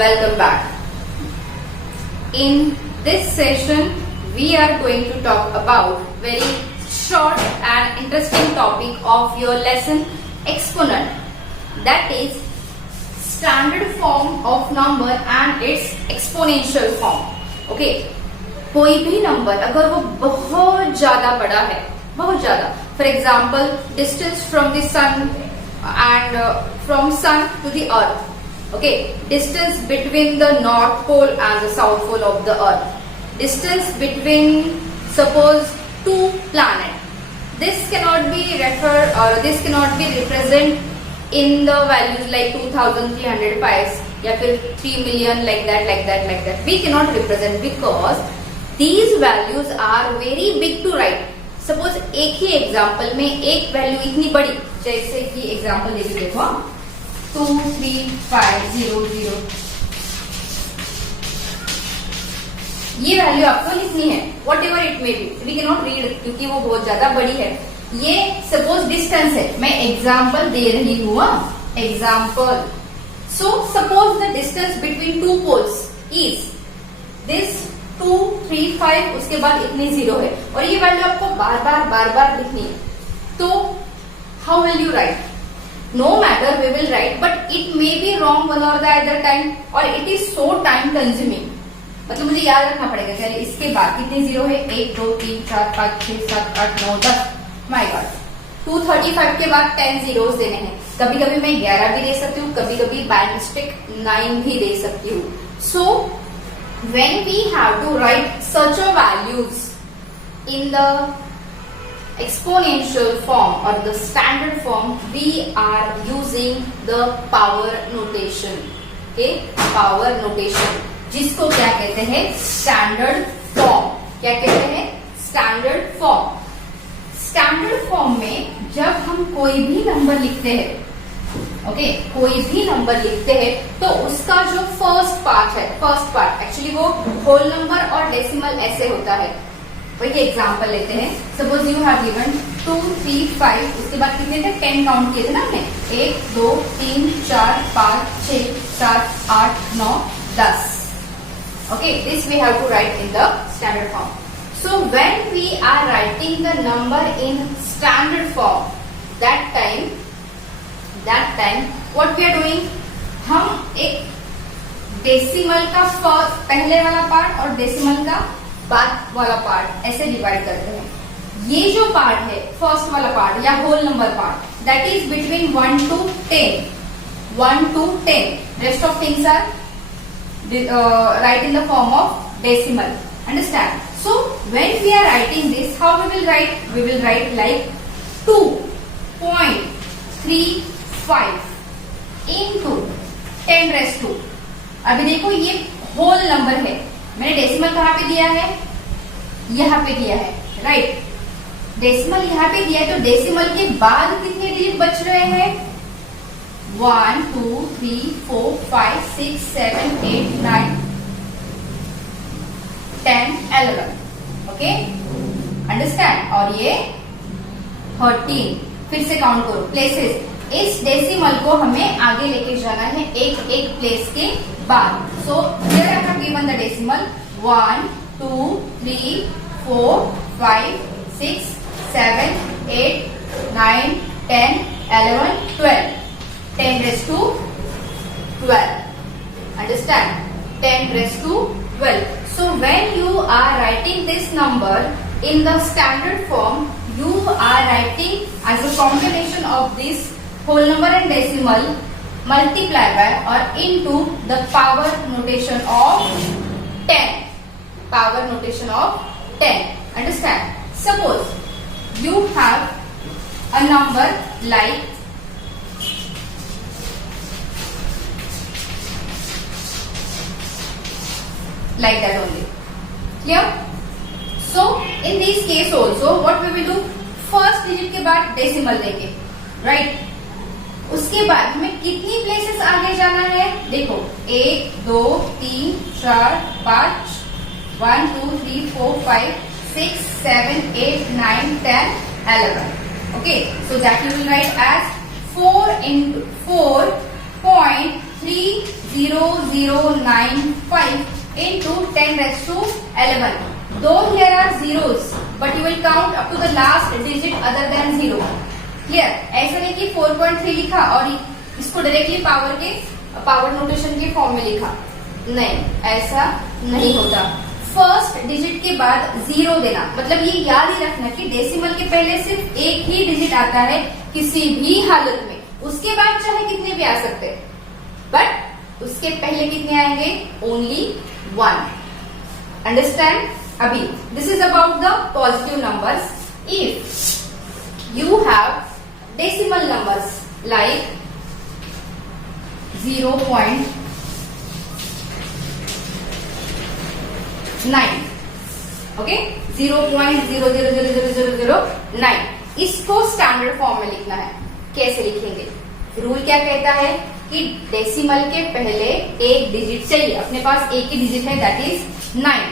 Welcome back. In this session, we are going to talk about very short and interesting topic of your lesson, exponent. That is standard form of number and its exponential form. Okay. कोई भी number अगर वो बहुत ज्यादा बड़ा है, बहुत ज्यादा, for example distance from the sun and from sun to the earth. Okay, distance between the north pole and the south pole of the earth. Distance between, suppose, two planets. This cannot be represent in the values like 2300 pi या फिर 3 million like that. We cannot represent because these values are very big to write. Suppose एक ही example में एक value इतनी बड़ी, जैसे कि example ले लीजिए देखो 23500, ये वैल्यू आपको लिखनी है. Whatever it may be, we cannot read क्योंकि वो बहुत ज्यादा बड़ी है. ये सपोज डिस्टेंस है, मैं एग्जाम्पल दे रही हूँ. Example, so suppose the distance between two poles is this 235, उसके बाद इतनी जीरो है और ये वैल्यू आपको बार बार लिखनी है. तो how will you right? No matter, we will write, but it may be wrong one or the other time, और it is so time consuming. मतलब मुझे याद रखना पड़ेगा कि इसके बाद कितने जीरो है, 1 2 3 4 5 6 7 8 9 10. माय गॉड, 235 के बाद 10 जीरोस देने हैं. कभी कभी मैं 11 भी दे सकती हूँ, कभी कभी बाय मिस्टेक 9 भी दे सकती हूँ. सो when we have to write such a values in the exponential form or the standard form, we are using the power notation. Okay, power notation, जिसको क्या कहते हैं? Standard form. क्या कहते हैं? Standard form. स्टैंडर्ड फॉर्म में जब हम कोई भी नंबर लिखते हैं, ओके, कोई भी नंबर लिखते हैं तो उसका जो फर्स्ट पार्ट एक्चुअली वो होल नंबर और डेसिमल ऐसे होता है. वही एग्जाम्पल लेते हैं. सपोज यू हैव गिवन 2 3 5, उसके बाद कितने थे? 10 काउंट किए थे ना हमने. 1 2 3 4 5 6 7 8 9 10. Okay, this we have to write in the standard form. So when we are writing the number in standard form, that time what we are doing, हम एक डेसिमल का पहले वाला पार्ट और डेसिमल का बाद वाला पार्ट ऐसे डिवाइड करते हैं. ये जो पार्ट है, फर्स्ट वाला पार्ट या whole number part, that is between 1 to 10. 1 to 10. Rest of things are write in the form of decimal. Understand? So when we are writing this, how we will write? We will write like 2.35 into 10^2. अभी देखो ये whole number है, मैंने decimal कहाँ पे दिया है? यहाँ पे दिया है, राइट. डेसिमल यहाँ पे दिया है, तो डेसिमल के बाद कितने डिजिट बच रहे हैं? 1 2 3 4 5 6 7 8 9 10 11. Okay, understand? और ये 13. फिर से काउंट करो प्लेसेस. इस डेसिमल को हमें आगे लेके जाना है एक एक प्लेस के बाद. So here I have given the decimal 1 2 3 4 5 6 7 8 9 10 11 12. 10^12. Understand? 10^12. So when you are writing this number in the standard form, you are writing as a combination of this whole number and decimal multiplied by or into the power notation of 10. Power notation of 10. Understand? Suppose you have a number like that only. Clear? So in this case also what we will do, first digit के बाद decimal देंगे, right? उसके बाद हमें कितनी places आगे जाना है? देखो 1 2 3 4 5 1 2 3 4 5 6 7 8 9 10 11. Okay, so that you will write as 4 into 4.35 30,095 into 10 raised to 11. Though here are zeros, but you will count up to the last digit other than 0. Clear? ऐसा नहीं कि 4.3 लिखा और इसको डायरेक्टली पावर नोटेशन के फॉर्म में लिखा, नहीं, ऐसा नहीं होता। फर्स्ट डिजिट के बाद 0 देना, मतलब ये याद ही रखना कि डेसिमल के पहले सिर्फ एक ही डिजिट आता है किसी भी हालत में, उसके बाद चाहे कितने भी आ सकते हैं, बट उसके पहले कितने आएंगे? ओनली 1। अंडरस्टैंड? अभी this is about the positive numbers. If you have decimal numbers like 0.9, okay, 0.000009, इसको स्टैंडर्ड फॉर्म में लिखना है। कैसे लिखेंगे? रूल क्या कहता है कि डेसिमल के पहले एक डिजिट चाहिए, अपने पास एक ही डिजिट है, दैट इज 9।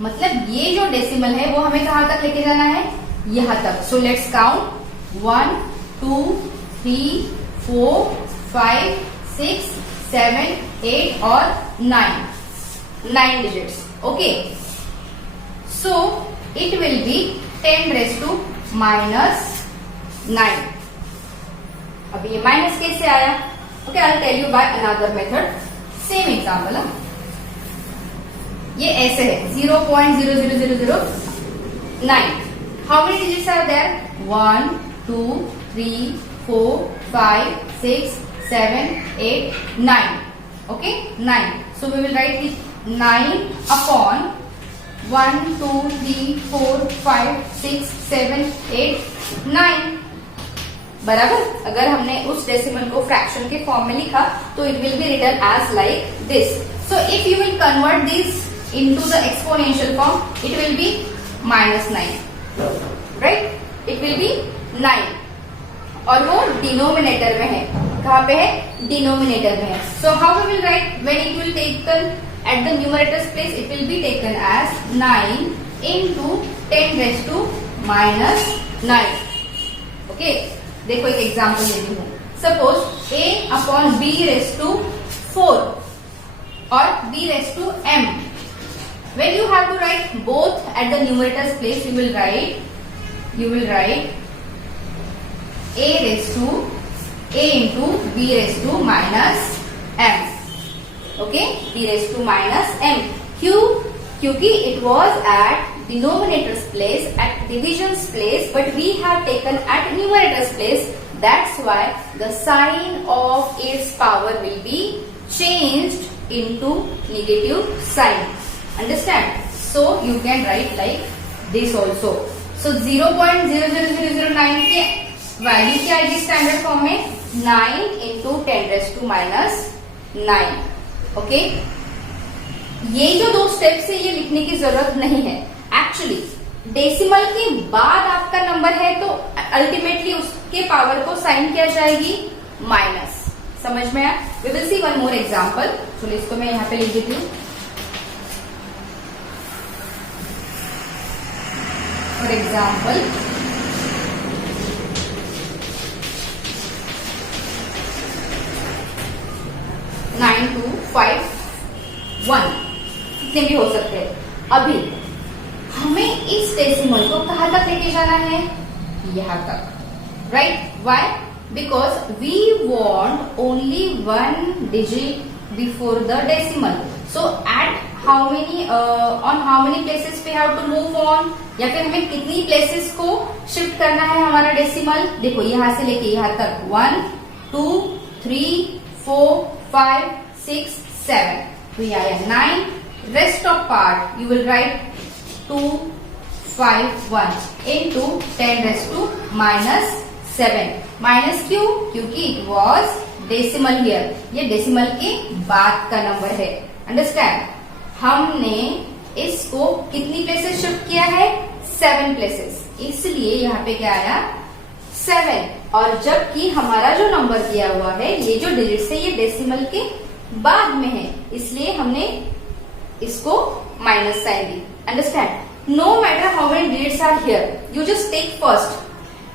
मतलब ये जो डेसिमल है वो हमें कहां तक लेके जाना है? यहां तक। सो लेट्स काउंट 1 2 3 4 5 6 7 8 और 9 digits. Okay, so it will be 10 raised to -9। अभी ये माइनस कैसे आया? Okay, I will tell you by another method. Same example, ये ऐसे है 0.00009। How many digits are there? 1 2 3 4 5 6 7 8 9। Okay, 9। So we will write it 9 upon 1 2 3 4 5 6 7 8 9 बराबर। अगर हमने उस डेसिमल को फ्रैक्शन के फॉर्म में लिखा तो it will be written as like this. So if you will convert this into the exponential form, it will be -9, right? It will be 9 और वो डिनोमिनेटर में है। कहां पे है? डिनोमिनेटर में है। So how we will write when it will taken at the numerators place? It will be taken as 9 into 10 raised to -9। Okay, देखो एक एग्जाम्पल लेती हूँ। Suppose a upon b raised to 4 और b raised to m। When you have to write both at the numerators place, you will write a raised to a into b raised to -m। Okay, b raised to -m। क्योंकि it was at denominator's place, at division's place, but we have taken at numerator's place. That's why the sign of its power will be changed into negative sign. Understand? So you can write like this also. So 0.00009 की value क्या आएगी standard form में? 9 into 10 raised to -9। Okay, ये जो 2 steps है ये लिखने की जरूरत नहीं है। एक्चुअली डेसिमल के बाद आपका नंबर है तो अल्टीमेटली उसके पावर को साइन किया जाएगी माइनस। समझ में आया? We will see one more example. चलो इसको मैं यहाँ पे लिख देती हूँ। फॉर एग्जाम्पल 9251 कितने भी हो सकते हैं। अभी हमें इस डेसिमल को कहां तक लेके जाना है? यहां तक, right? Why? Because we want only 1 digit before the decimal. So at how many on how many places we have to move on, या फिर हमें कितनी प्लेसेस को शिफ्ट करना है हमारा डेसिमल? देखो यहां से लेके यहां तक 1 2 3 4 5 6 7, तो ये आया 9। Rest of part you will write 251 into 10 raised to -7। Minus क्यों? क्योंकि इट वॉज डेसिमल हियर, ये डेसिमल के बाद का नंबर है। अंडरस्टैंड? हमने इसको कितनी प्लेसेस शिफ्ट किया है? 7 प्लेसेस, इसलिए यहाँ पे क्या आया? 7। और जबकि हमारा जो नंबर दिया हुआ है, ये जो डिजिट्स है ये डेसिमल के बाद में है, इसलिए हमने इसको माइनस साइन दी। Understand? No matter how many digits are here, you just take first,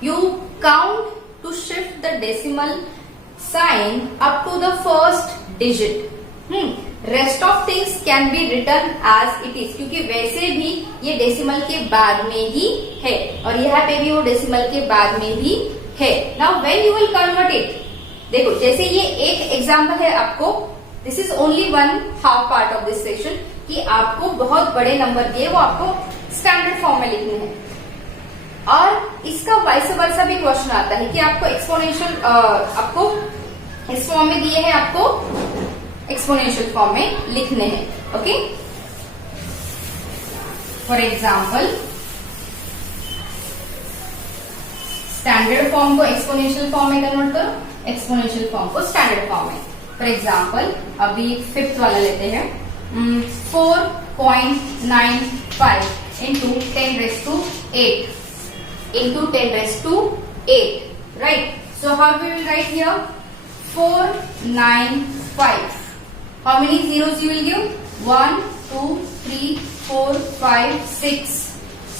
you count to shift the decimal sign up to the first digit. Rest of things can be written as it is, क्योंकि वैसे भी ये decimal के बाद में ही है और यहाँ पे भी वो डेसिमल के बाद में ही है. Now when you will convert it, देखो जैसे ये एक एग्जाम्पल है आपको, this is only one half part of this session, कि आपको बहुत बड़े नंबर दिए वो आपको स्टैंडर्ड फॉर्म में लिखने हैं. और इसका वाइस वर्सा भी क्वेश्चन आता है कि आपको एक्सपोनेंशियल आपको इस फॉर्म में दिए हैं, आपको एक्सपोनेंशियल फॉर्म में लिखने हैं. Okay, for example standard form को एक्सपोनेंशियल फॉर्म में कन्वर्ट करो, एक्सपोनेंशियल फॉर्म को स्टैंडर्ड फॉर्म में. फॉर एग्जाम्पल अभी फिफ्थ वाला लेते हैं, 4.95 into 10⁸ into 10⁸, right? So how we will write here? 495. How many zeros you will give? 1, 2, 3, 4, 5, 6,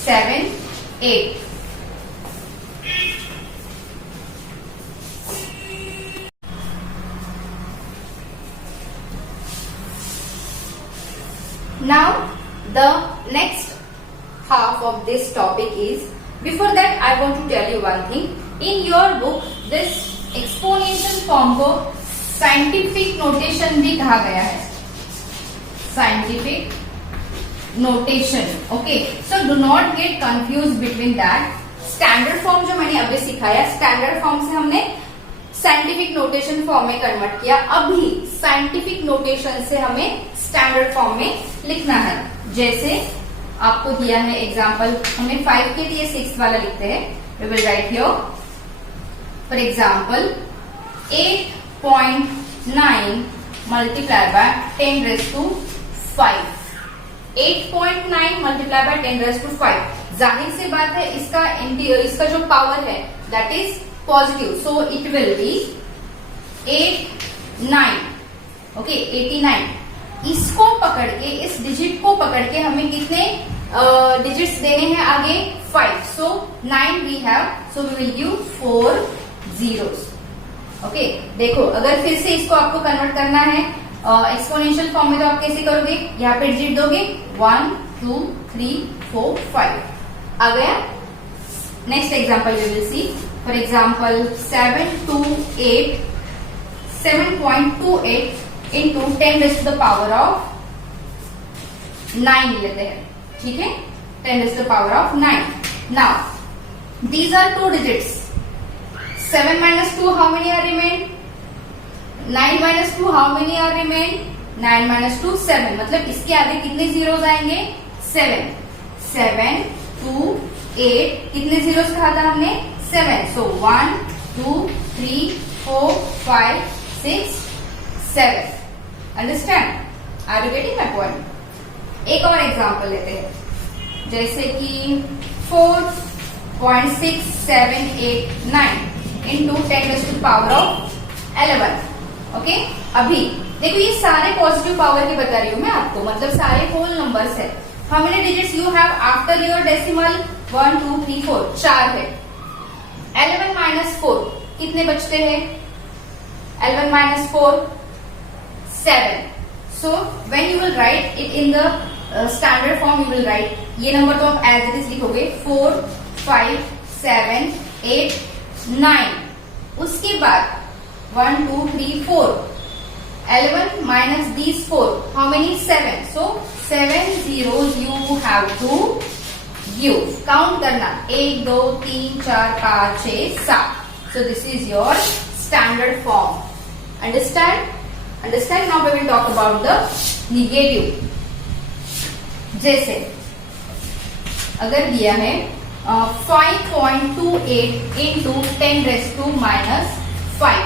7, 8. Now the next half of this topic is, before that I want to tell you one thing. In your book this exponential form को scientific notation भी कहा गया है, scientific notation. Okay, so do not get confuse between that. Standard form जो मैंने अभी सिखाया, standard form से हमने साइंटिफिक नोटेशन फॉर्म में कन्वर्ट किया. अभी साइंटिफिक नोटेशन से हमें स्टैंडर्ड फॉर्म में लिखना है. जैसे आपको दिया है एग्जाम्पल, हमने 5 के लिए 6 वाला लिखते हैं. We will write here for example 8.9 multiply by 10⁵5. 8.9 multiply by 10⁵5. जाहिर सी बात है इसका जो पावर है that is positive, so it will be 89. Okay, 89. इसको पकड़ के, इस डिजिट को पकड़ के हमें कितने डिजिट्स देने हैं आगे? 5. So 9 we have, so we will give 4 zeros. Okay, देखो अगर फिर से इसको आपको कन्वर्ट करना है एक्सपोनेंशियल फॉर्म में, तो आप कैसे करोगे? यहाँ पे डिजिट दोगे 1, 2, 3, 4, 5. आ गया. Next example we will see. For example 7.28 into 10⁻9 लेते हैं. ठीक है, 10⁻9. Now these are 2 digits. 7 minus 2 how many are remain? 9 minus 2 how many are remain? 9 minus 2 7. मतलब इसके आगे कितने जीरोस आएंगे? 7. 7, 2, 8. कितने जीरोस कहा था हमने? 7. So 1, 2, 3, 4, 5, 6, 7. Understand? Are you getting my point? एक और एग्जाम्पल लेते हैं, जैसे कि 4.6789 इंटू 10⁻11. ओके, अभी देखो ये सारे पॉजिटिव पावर की बता रही हूँ मैं आपको, मतलब सारे होल नंबर्स है. How many digits you have after your decimal? 1, 2, 3, 4. 4 है. 11 minus 4 कितने बचते हैं? 11 minus 4 7. So when you will write it in the standard form, you will write ये नंबर तो आप एज इट इज लिखोगे 4, 5, 7, 8, 9. उसके बाद 1, 2, 3, 4. 11 minus these 4. How many? 7. So 7 zeros you have to give. Count करना 1, 2, 3, 4, 5, 6, 7. So this is your standard form. Understand? Understand? Now we will talk about the negative. जैसे अगर दिया है 5.28 इंटू 10⁻⁻5.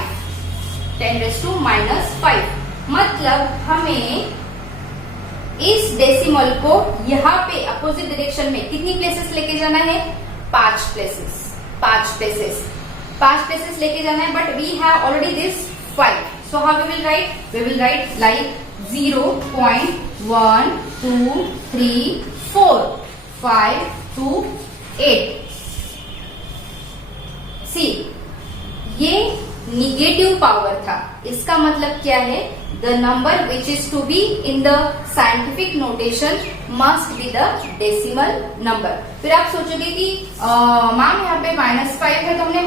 10⁻⁻5. मतलब हमें इस डेसिमल को यहाँ पे अपोजिट डायरेक्शन में कितनी प्लेसेस लेके जाना है? 5 प्लेसेस. 5 प्लेसेस लेके जाना है. But we have already this 5. So how we will write? We will write like 0.1, 2, 3, 4, 5, 2, 8. See, ये निगेटिव पावर था। इसका मतलब क्या है? The number which is to be in the scientific notation must be the decimal number. फिर आप सोचोगे कि मैम यहाँ पे -5 है तो हमने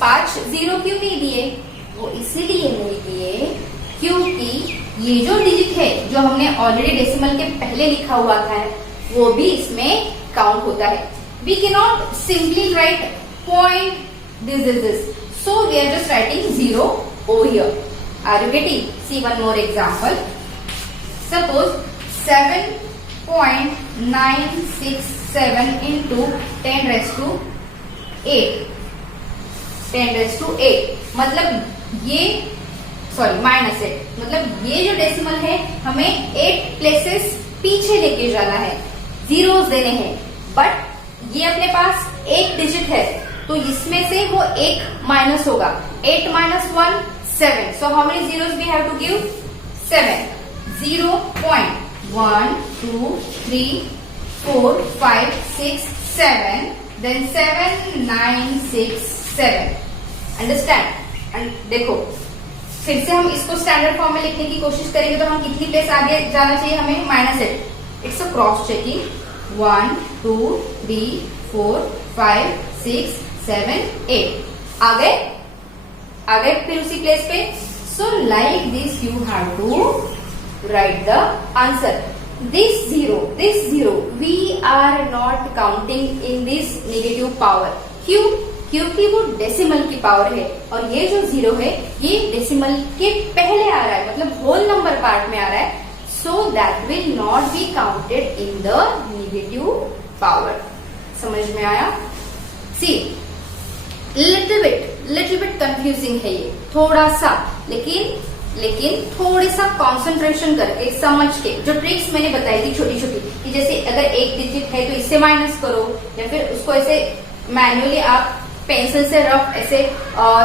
5 जीरो क्यों नहीं दिए? वो इसीलिए नहीं दिए क्योंकि ये जो डिजिट है जो हमने ऑलरेडी डेसिमल के पहले लिखा हुआ था वो भी इसमें काउंट होता है। We cannot simply write point this. So we are just writing 0 over here. Are you getting? See one more example. Suppose 7.967 into 10 raised to 8. 10 raised to 8 मतलब ये -8 मतलब ये जो डेसिमल है हमें 8 प्लेसेस पीछे लेके जाना है, जीरोस देने हैं, बट ये अपने पास एक डिजिट है तो इसमें से वो एक माइनस होगा। 8 minus 1 7. So how many zeros we have to give? 7. 0.1 2 3 4 5 6 7. Then 7 9 6 7. Understand? And देखो फिर से हम इसको स्टैंडर्ड फॉर्म में लिखने की कोशिश करेंगे तो हम कितनी प्लेस आगे जाना चाहिए हमें? -8. It's a cross checking. 1 2 3 4 5 6 7 8 आ गए फिर उसी प्लेस पे। So like this you have to write the answer. This zero we are not counting in this negative power. क्यों? क्योंकि वो डेसिमल की पावर है और ये जो जीरो है ये डेसिमल के पहले आ रहा है, मतलब होल नंबर पार्ट में आ रहा है। So that will not be counted in the negative power. समझ में आया? सी लिटिल बिट कंफ्यूजिंग है ये थोड़ा सा, लेकिन थोड़े सा कंसंट्रेशन करके समझ के जो ट्रिक्स मैंने बताई थी छोटी छोटी, कि जैसे अगर एक डिजिट है तो इससे माइनस करो या फिर उसको ऐसे मैन्युअली आप पेंसिल से रफ ऐसे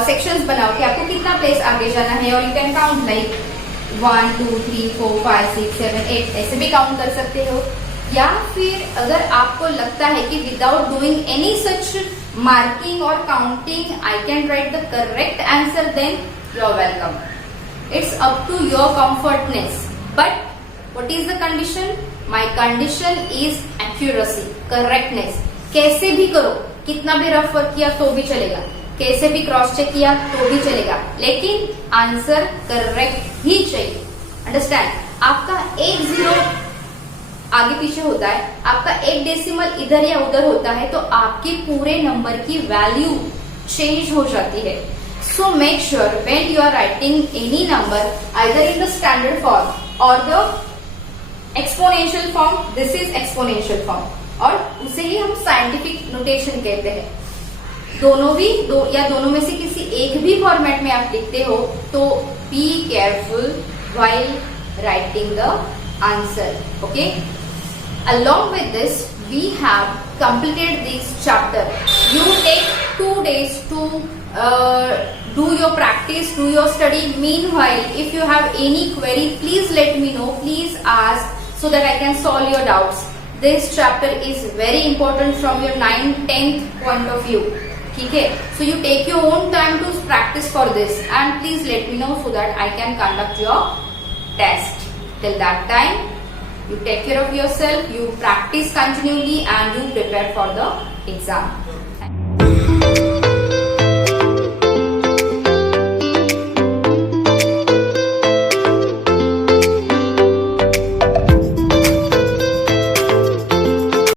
सेक्शंस बनाओ कि आपको कितना प्लेस आगे जाना है, और यू कैन काउंट लाइक 1 2 3 4 5 6 7 8 ऐसे भी काउंट कर सकते हो। या फिर अगर आपको लगता है कि without doing any such marking or counting I can write the correct answer, then you are welcome. It's up to your comfortness, but what is the condition? My condition is accuracy, correctness. कैसे भी करो, कितना भी rough work किया तो भी चलेगा, कैसे भी क्रॉस चेक किया तो भी चलेगा, लेकिन आंसर करेक्ट ही चाहिए। अंडरस्टैंड? आपका एक जीरो आगे पीछे होता है, आपका एक डेसिमल इधर या उधर होता है तो आपके पूरे नंबर की वैल्यू चेंज हो जाती है। So make sure when you are writing any number either in the standard form और the exponential form, this is exponential form, और उसे ही हम साइंटिफिक नोटेशन कहते हैं। दोनों में से किसी एक भी फॉर्मेट में आप लिखते हो तो be careful while writing the answer. Okay, along with this we have completed this chapter. You take 2 days to do your practice, do your study. Meanwhile, if you have any query, please let me know, please ask so that I can solve your doubts. This chapter is very important from your 9th 10th point of view. ठीक है? So you take your own time to practice for this and please let me know so that I can conduct your test. Till that time, you take care of yourself, you practice continually and you prepare for the exam.